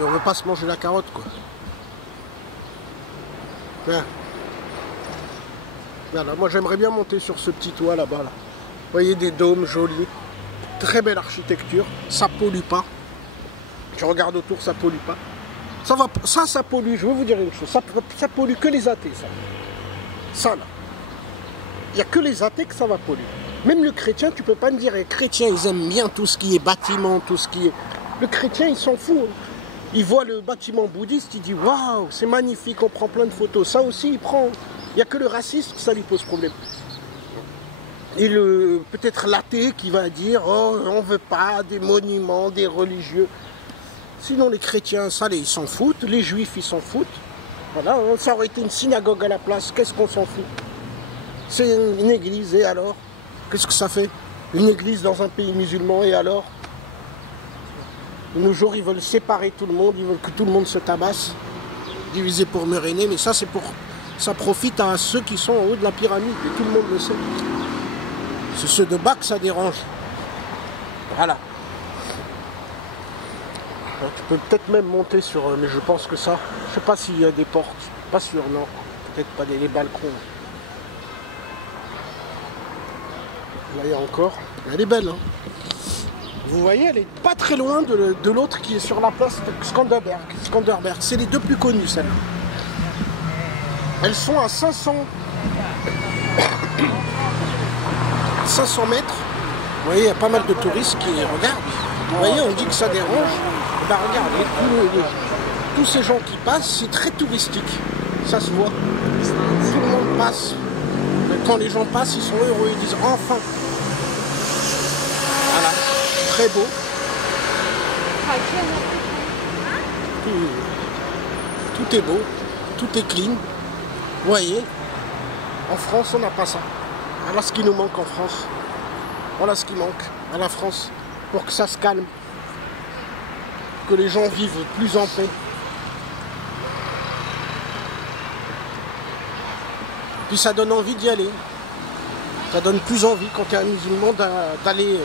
On veut pas se manger la carotte, quoi. Bien. Voilà, moi j'aimerais bien monter sur ce petit toit là-bas. Là. Vous voyez des dômes jolis. Très belle architecture. Ça pollue pas. Tu regardes autour, ça pollue pas. Ça pollue, je vais vous dire une chose. Ça pollue que les athées, ça. Ça là. Il n'y a que les athées que ça va polluer. Même le chrétien, tu peux pas me dire, les chrétiens, ils aiment bien tout ce qui est bâtiment, tout ce qui est... Le chrétien, il s'en fout. Il voit le bâtiment bouddhiste, il dit, waouh, c'est magnifique, on prend plein de photos. Ça aussi, il prend. Il n'y a que le raciste, ça lui pose problème. Et peut-être l'athée qui va dire, oh, on veut pas des monuments, des religieux. Sinon, les chrétiens, ça, ils s'en foutent. Les juifs, ils s'en foutent. Voilà, ça aurait été une synagogue à la place. Qu'est-ce qu'on s'en fout? C'est une église, et alors? Qu'est-ce que ça fait? Une église dans un pays musulman, et alors? De nos jours, ils veulent séparer tout le monde, ils veulent que tout le monde se tabasse, diviser pour mieux régner, mais ça, c'est pour... Ça profite à ceux qui sont en haut de la pyramide, et tout le monde le sait. C'est ceux de bas que ça dérange. Voilà. Tu peux peut-être même monter sur... Mais je pense que ça... Je sais pas s'il y a des portes. Pas sûr, non. Peut-être pas des balcons. Vous voyez encore. Elle est belle, hein. Vous voyez, elle est pas très loin de l'autre qui est sur la place Skanderberg. Skanderberg. C'est les deux plus connus, celles-là. Elles sont à 500 mètres. Vous voyez, il y a pas mal de touristes qui regardent. Vous voyez, on dit que ça dérange. Ben regardez, tous ces gens qui passent, c'est très touristique. Ça se voit. Tout le monde passe. Quand les gens passent, ils sont heureux. Ils disent enfin. Voilà. Très beau. Tout est beau. Tout est clean. Vous voyez, en France, on n'a pas ça. Voilà ce qui nous manque en France. Voilà ce qui manque à la France pour que ça se calme. Que les gens vivent plus en paix. Puis ça donne envie d'y aller. Ça donne plus envie quand il y a un musulman d'aller...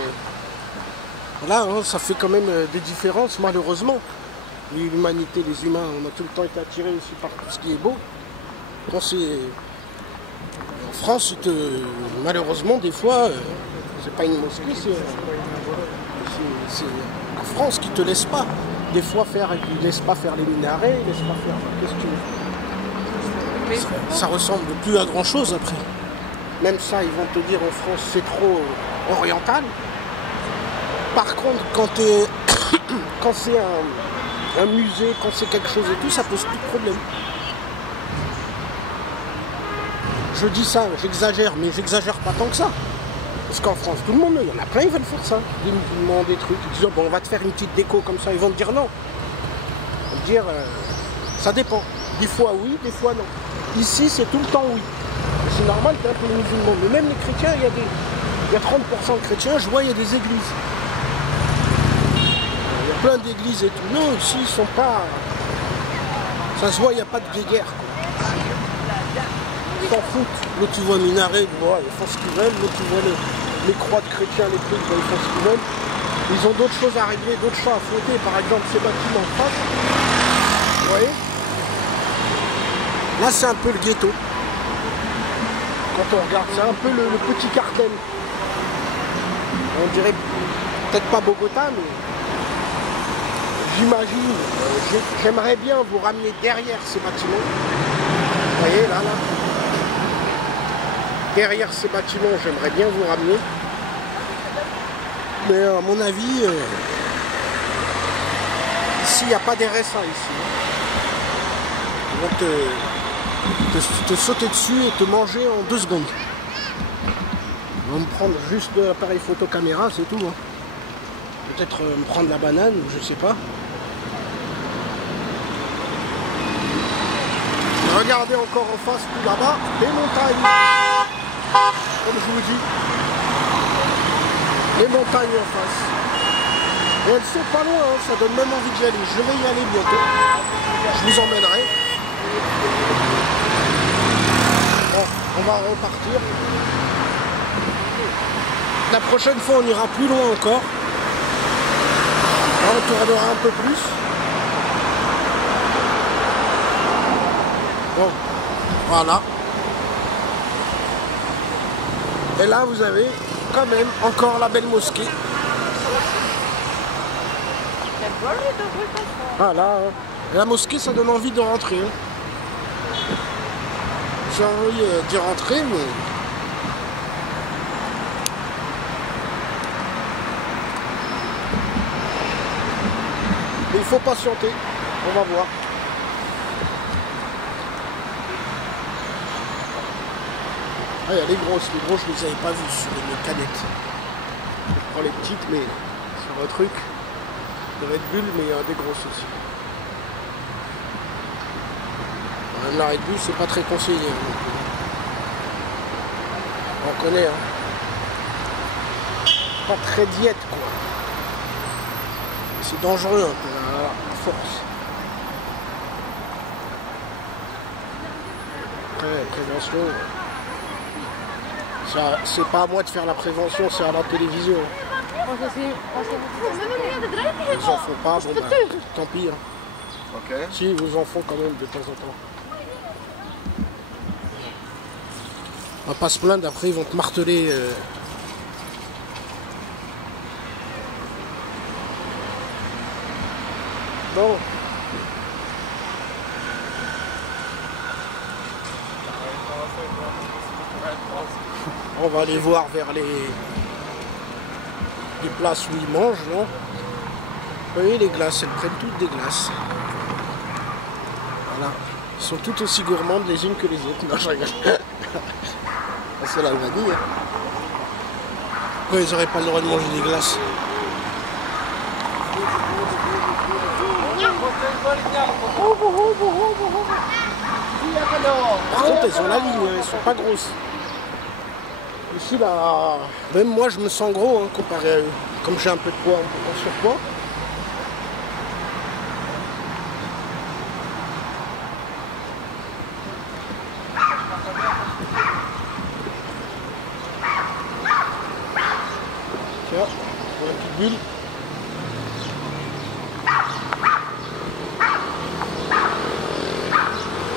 Voilà, hein, ça fait quand même des différences, malheureusement. L'humanité, les humains, on a tout le temps été attirés aussi par tout ce qui est beau. Quand c'est... En France, malheureusement, des fois, c'est pas une mosquée, c'est la France qui te laisse pas. Des fois, ils laissent pas faire les minarets, ils laissent pas faire... Qu'est-ce que tu veux? Ça ressemble plus à grand chose après. Même ça, ils vont te dire en France, c'est trop oriental. Par contre, quand c'est un musée, quand c'est quelque chose et tout, ça pose plus de problème. Je dis ça, j'exagère, mais j'exagère pas tant que ça. Parce qu'en France, tout le monde, il y en a plein, ils veulent faire ça. Des musulmans, des trucs, ils disent, bon, on va te faire une petite déco comme ça. Ils vont te dire non. Ils vont te dire, ça dépend. Des fois oui, des fois non. Ici, c'est tout le temps oui. C'est normal qu'il y ait un peu les musulmans. Mais même les chrétiens, il y a 30% de chrétiens, je vois, il y a des églises. Il y a plein d'églises et tout. Non, ici, ils sont pas... Ça se voit, il n'y a pas de guéguerre. Ils s'en foutent. L'autre, tu vois un minaret, ils font ce qu'ils veulent. L'autre, tu vois les croix de chrétiens, les trucs, ils font ce qu'ils veulent. Ils ont d'autres choses à régler, d'autres choses à fouetter. Par exemple, ces bâtiments en face. Vous voyez? Là, c'est un peu le ghetto. Quand on regarde, c'est un peu le petit cartel. On dirait peut-être pas Bogota, mais j'imagine, j'aimerais bien vous ramener derrière ces bâtiments. Vous voyez, là. Derrière ces bâtiments, j'aimerais bien vous ramener. Mais à mon avis, ici, il n'y a pas d'RSA ici. Ils vont te sauter dessus et te manger en 2 secondes. Ils vont me prendre juste l'appareil photo caméra, c'est tout. Hein. Peut-être me prendre la banane, je sais pas. Regardez encore en face, tout là-bas, les montagnes. Comme je vous dis. Les montagnes en face. Et elles sont pas loin, hein, ça donne même envie d'y aller. Je vais y aller bientôt. Je vous emmènerai. Bon, on va repartir. La prochaine fois, on ira plus loin encore. On tournera un peu plus. Bon, voilà. Et là, vous avez quand même encore la belle mosquée. Voilà. La mosquée, ça donne envie de rentrer. J'ai envie d'y rentrer, mais... il faut patienter. On va voir. Ah, il y a les grosses. Les grosses, je ne les avais pas vues sur les canettes. Je prends les petites, mais sur un truc. De Red Bull, mais il y a des grosses aussi. La Red Bull, c'est pas très conseillé. On connaît, hein. Pas très diète, quoi. C'est dangereux, un peu, à force. Après, prévention. C'est pas à moi de faire la prévention, c'est à la télévision. Ils en font pas, bon bah, tant pis. Hein. Ok. Si, ils vous en font quand même de temps en temps. On va pas se plaindre, après ils vont te marteler. Bon. On va aller voir vers les places où ils mangent, non? Vous voyez les glaces, elles prennent toutes des glaces. Voilà. Ils sont toutes aussi gourmandes les unes que les autres. Non, je rigole. C'est l'Albanie. Hein. Pourquoi ils n'auraient pas le droit de manger des glaces? Par contre, elles ont la ligne, elles sont pas grosses. Ici, là, même moi, je me sens gros hein, comparé à eux. Comme j'ai un peu de poids, en surpoids. Tiens, la petite bulle.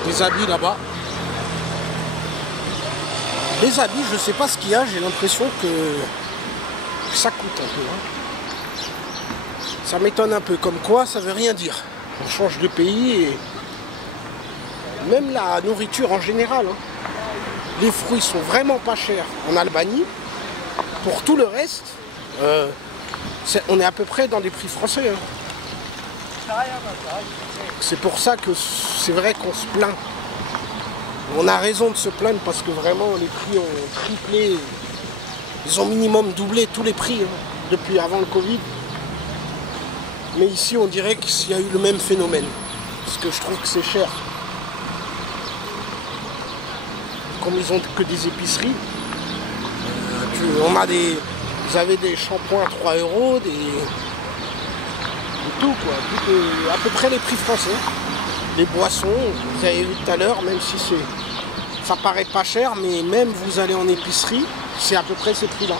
Des habits là-bas. Les habits, je sais pas ce qu'il y a, j'ai l'impression que ça coûte un peu. Hein. Ça m'étonne un peu, comme quoi ça veut rien dire. On change de pays et même la nourriture en général. Hein. Les fruits sont vraiment pas chers en Albanie. Pour tout le reste, on est à peu près dans des prix français. Hein. C'est pour ça que c'est vrai qu'on se plaint. On a raison de se plaindre parce que vraiment les prix ont triplé. Ils ont minimum doublé tous les prix hein, depuis avant le Covid. Mais ici on dirait qu'il y a eu le même phénomène. Parce que je trouve que c'est cher. Comme ils ont que des épiceries, vous avez des shampoings à 3 €, tout quoi, tout, à peu près les prix français. Les boissons, vous avez vu tout à l'heure, même si ça paraît pas cher, mais même vous allez en épicerie, c'est à peu près ces prix-là.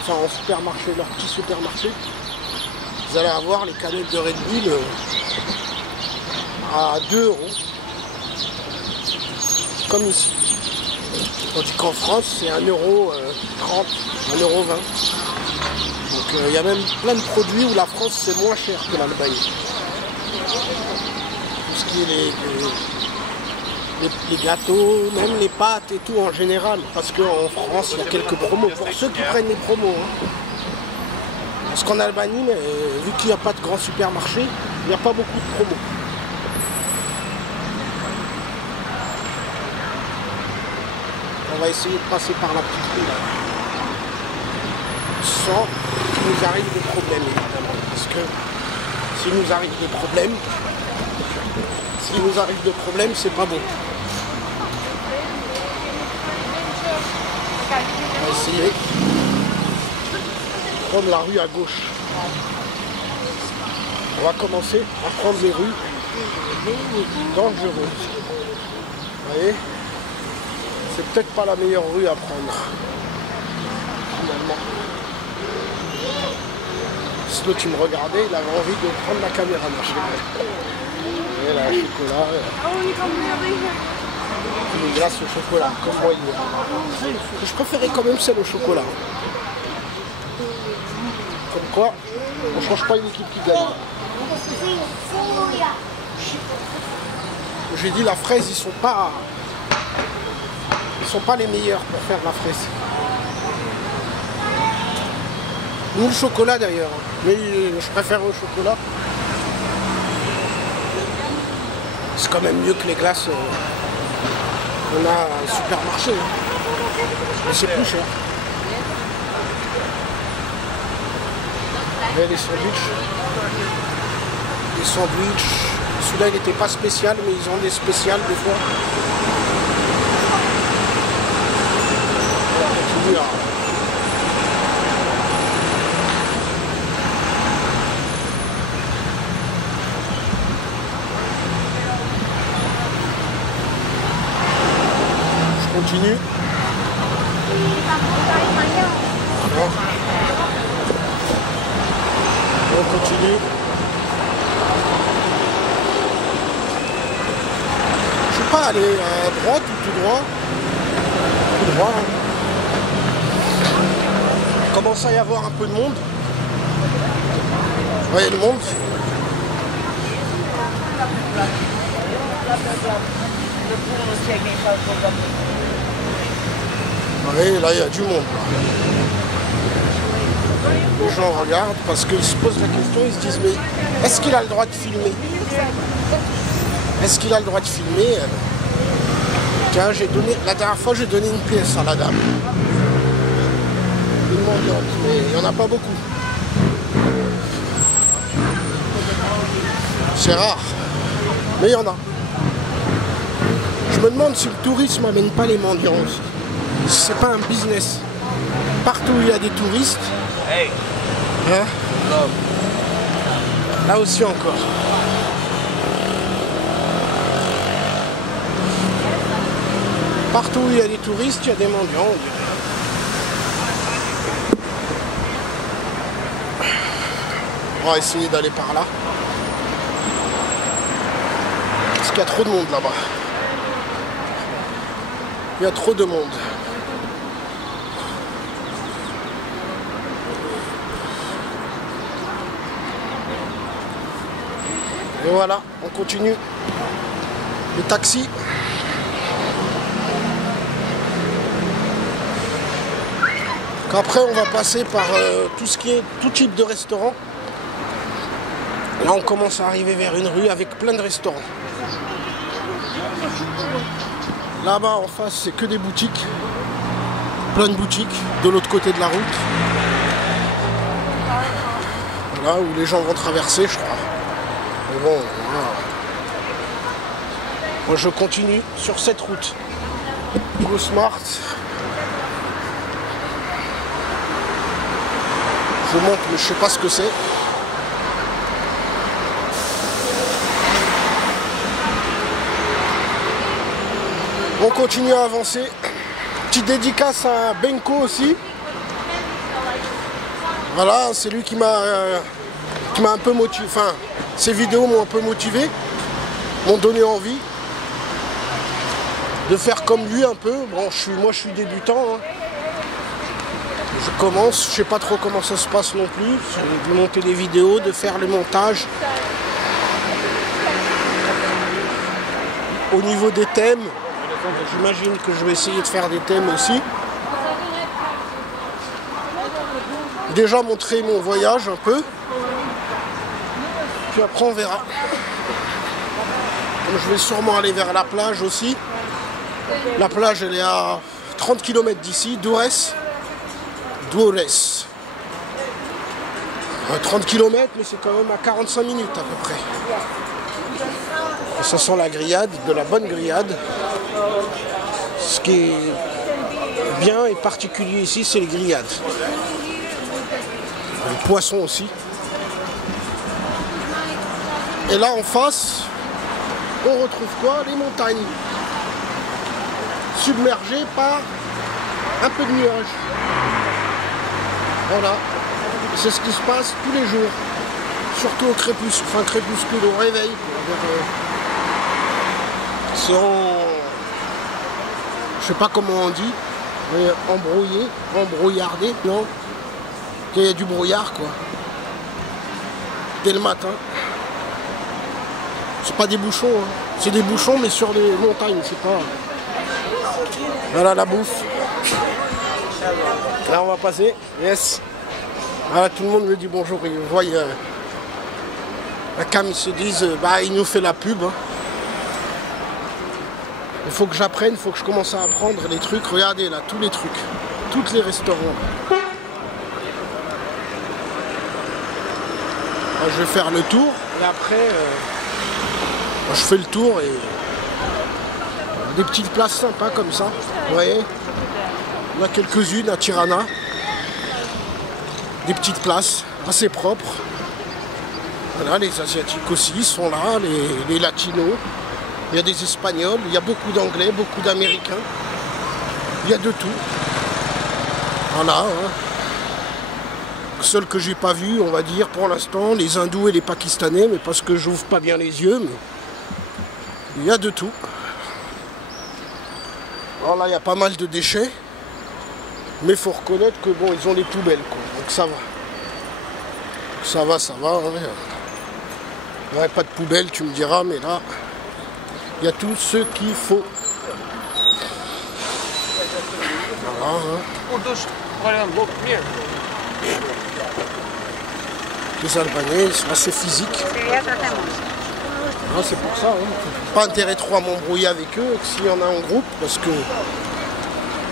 Enfin en supermarché, leur petit supermarché, vous allez avoir les canettes de Red Bull à 2 €. Comme ici. Tandis qu'en France, c'est 1,30 €, 1,20 €. Donc il y a même plein de produits où la France c'est moins cher que l'Albanie. Tout ce qui est les gâteaux, même les pâtes et tout en général. Parce qu'en France, il y a quelques promos. Pour ceux qui prennent les promos. Hein. Parce qu'en Albanie, vu qu'il n'y a pas de grand supermarché, il n'y a pas beaucoup de promos. On va essayer de passer par la petite rue là. Sans qu'il nous arrive de problème évidemment. Parce que s'il nous arrive de problème, c'est pas bon. On va essayer de prendre la rue à gauche. On va commencer à prendre les rues dangereuses. Vous voyez ? C'est peut-être pas la meilleure rue à prendre. Finalement. Sinon tu me regardais, il avait envie de prendre la caméra, ma chérie. Et là, chocolat. Une glace au chocolat, comme moi hier. Je préférais quand même celle au chocolat. Comme quoi, on ne change pas une équipe qui gagne. J'ai dit la fraise, ils sont pas les meilleurs pour faire la fraise. Ni le chocolat d'ailleurs, mais je préfère le chocolat. C'est quand même mieux que les glaces. On a un supermarché, mais c'est plus cher. Et les sandwichs. Les sandwichs. Celui-là il n'était pas spécial, mais ils ont des spéciales des fois. On continue là. Continue. On continue. Je sais pas, aller à droite ou tout droit. Tout droit. Hein. Il commence à y avoir un peu de monde. Vous voyez le monde? Oui, là il y a du monde. Les gens regardent parce qu'ils se posent la question, ils se disent mais est-ce qu'il a le droit de filmer? Est-ce qu'il a le droit de filmer? Tiens, la dernière fois j'ai donné une pièce à la dame. Une mendiante, mais il n'y en a pas beaucoup. C'est rare, mais il y en a. Je me demande si le tourisme n'amène pas les mendiants aussi. C'est pas un business. Partout où il y a des touristes, hein, là aussi encore. Partout où il y a des touristes, il y a des mendiants. On va essayer d'aller par là. Parce qu'il y a trop de monde là-bas. Il y a trop de monde. Et voilà, on continue. Le taxi. Qu'après on va passer par tout type de restaurant. Là on commence à arriver vers une rue avec plein de restaurants. Là-bas en face c'est que des boutiques. Plein de boutiques de l'autre côté de la route. Voilà où les gens vont traverser je crois. Mais bon, voilà. Moi je continue sur cette route. Go Smart. Je monte mais je sais pas ce que c'est. On continue à avancer. Petite dédicace à Benko aussi. Voilà, c'est lui qui m'a un peu motivé. Enfin, ces vidéos m'ont un peu motivé, m'ont donné envie de faire comme lui un peu. Bon, moi je suis débutant. Hein. Je commence, je sais pas trop comment ça se passe non plus. De monter des vidéos, de faire le montage. Au niveau des thèmes, j'imagine que je vais essayer de faire des thèmes aussi. Déjà montrer mon voyage un peu. Puis après on verra. Je vais sûrement aller vers la plage aussi. La plage elle est à 30 km d'ici, Durrës. 30 km mais c'est quand même à 45 minutes à peu près. Et ça sent la grillade, de la bonne grillade. Ce qui est bien et particulier ici, c'est les grillades. Les poissons aussi. Et là en face, on retrouve quoi? Les montagnes. Submergées par un peu de nuages. Voilà. C'est ce qui se passe tous les jours. Surtout au crépuscule, au réveil. C'est Je sais pas comment on dit. Mais embrouillé, embrouillardé, non. Il y a du brouillard quoi. Dès le matin. C'est pas des bouchons, hein. C'est des bouchons mais sur les montagnes, c'est pas. Voilà la bouffe. Là on va passer. Yes. Voilà, tout le monde me dit bonjour. Ils voient la cam, ils se disent bah il nous fait la pub. Hein. Il faut que j'apprenne, il faut que je commence à apprendre les trucs. Regardez là, tous les trucs. Tous les restaurants. Là, je vais faire le tour et après je fais le tour et des petites places sympas comme ça. Vous voyez, il y en a quelques-unes à Tirana. Des petites places assez propres. Voilà, les Asiatiques aussi ils sont là, les Latinos. Il y a des Espagnols, il y a beaucoup d'Anglais, beaucoup d'Américains. Il y a de tout. Voilà. Hein. Seul que j'ai pas vu, on va dire, pour l'instant, les Hindous et les Pakistanais, mais parce que j'ouvre pas bien les yeux, mais il y a de tout. Alors là, il y a pas mal de déchets, mais il faut reconnaître que bon, ils ont les poubelles, quoi. Donc ça va. Ça va, ça va. Hein. Il n'y aurait pas de poubelle, tu me diras, mais là, il y a tout ce qu'il faut. Voilà. Hein. Les Albanais, ils sont assez physiques. Ah, c'est pour ça. Hein. Pas intérêt trop à m'embrouiller avec eux, s'il y en a en groupe, parce que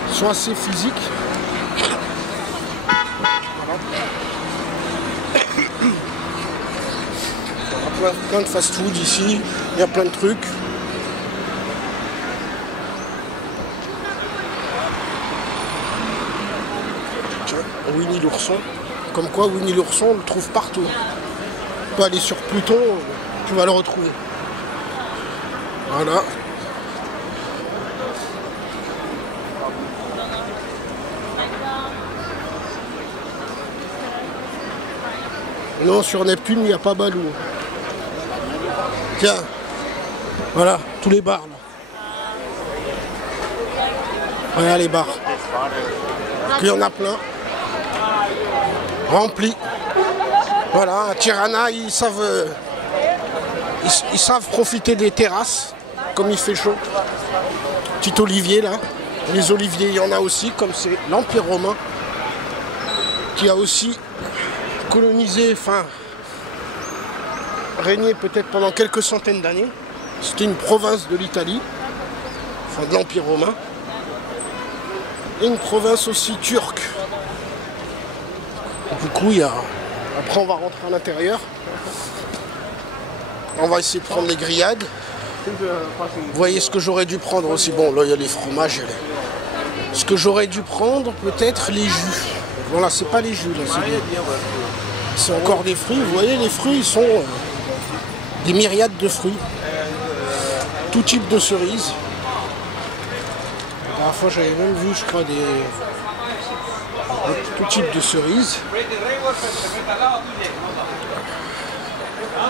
ils sont assez physiques. Il y a plein de fast-food ici, il y a plein de trucs. Tiens, Winnie l'ourson. Comme quoi Winnie l'ourson, on le trouve partout. Tu peux aller sur Pluton, tu vas le retrouver. Voilà. Non, sur Neptune, il n'y a pas Balou. Tiens, voilà, tous les bars là. Voilà les bars. Puis il y en a plein. Remplis. Voilà, à Tirana, ils savent profiter des terrasses, comme il fait chaud. Petit olivier là. Les oliviers, il y en a aussi, comme c'est l'Empire romain, qui a aussi colonisé, enfin, régné peut-être pendant quelques centaines d'années. C'était une province de l'Italie, enfin de l'Empire romain, et une province aussi turque. Du coup, il y a... Après, on va rentrer à l'intérieur. On va essayer de prendre les grillades. Vous voyez ce que j'aurais dû prendre aussi. Bon, là, il y a les fromages. Ce que j'aurais dû prendre, peut-être les jus. Voilà, c'est pas les jus, là. C'est encore des fruits. Vous voyez, les fruits, ils sont des myriades de fruits. Tout type de cerises. La dernière fois, j'avais même vu, je crois, tout type de cerises.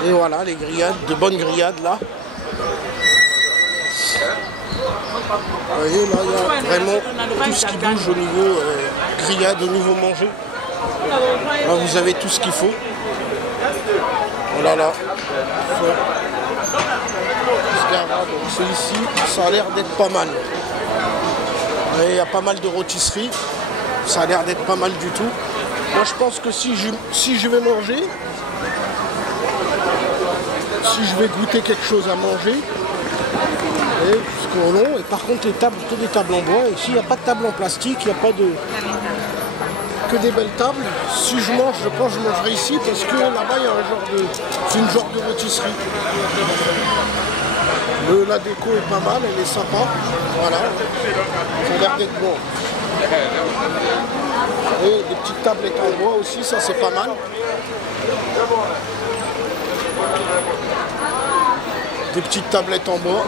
Et voilà, les grillades, de bonnes grillades, là. Vous voyez, là, il y a vraiment tout ce qui bouge au niveau grillade, au niveau manger. Là, vous avez tout ce qu'il faut. Voilà, là. Donc c'est ici, ça a l'air d'être pas mal. Il y a pas mal de rôtisseries. Ça a l'air d'être pas mal du tout. Moi, je pense que si je vais manger, si je vais goûter quelque chose à manger, jusqu'au long, et par contre les tables, plutôt des tables en bois. Ici, il n'y a pas de table en plastique, il n'y a pas de... que des belles tables. Si je mange, je pense que je mangerai ici parce que là-bas, il y a un genre de... C'est une genre de rôtisserie. La déco est pas mal, elle est sympa. Voilà. Ça a l'air d'être bon. Et des petites tablettes en bois aussi, ça c'est pas mal. Des petites tablettes en bois.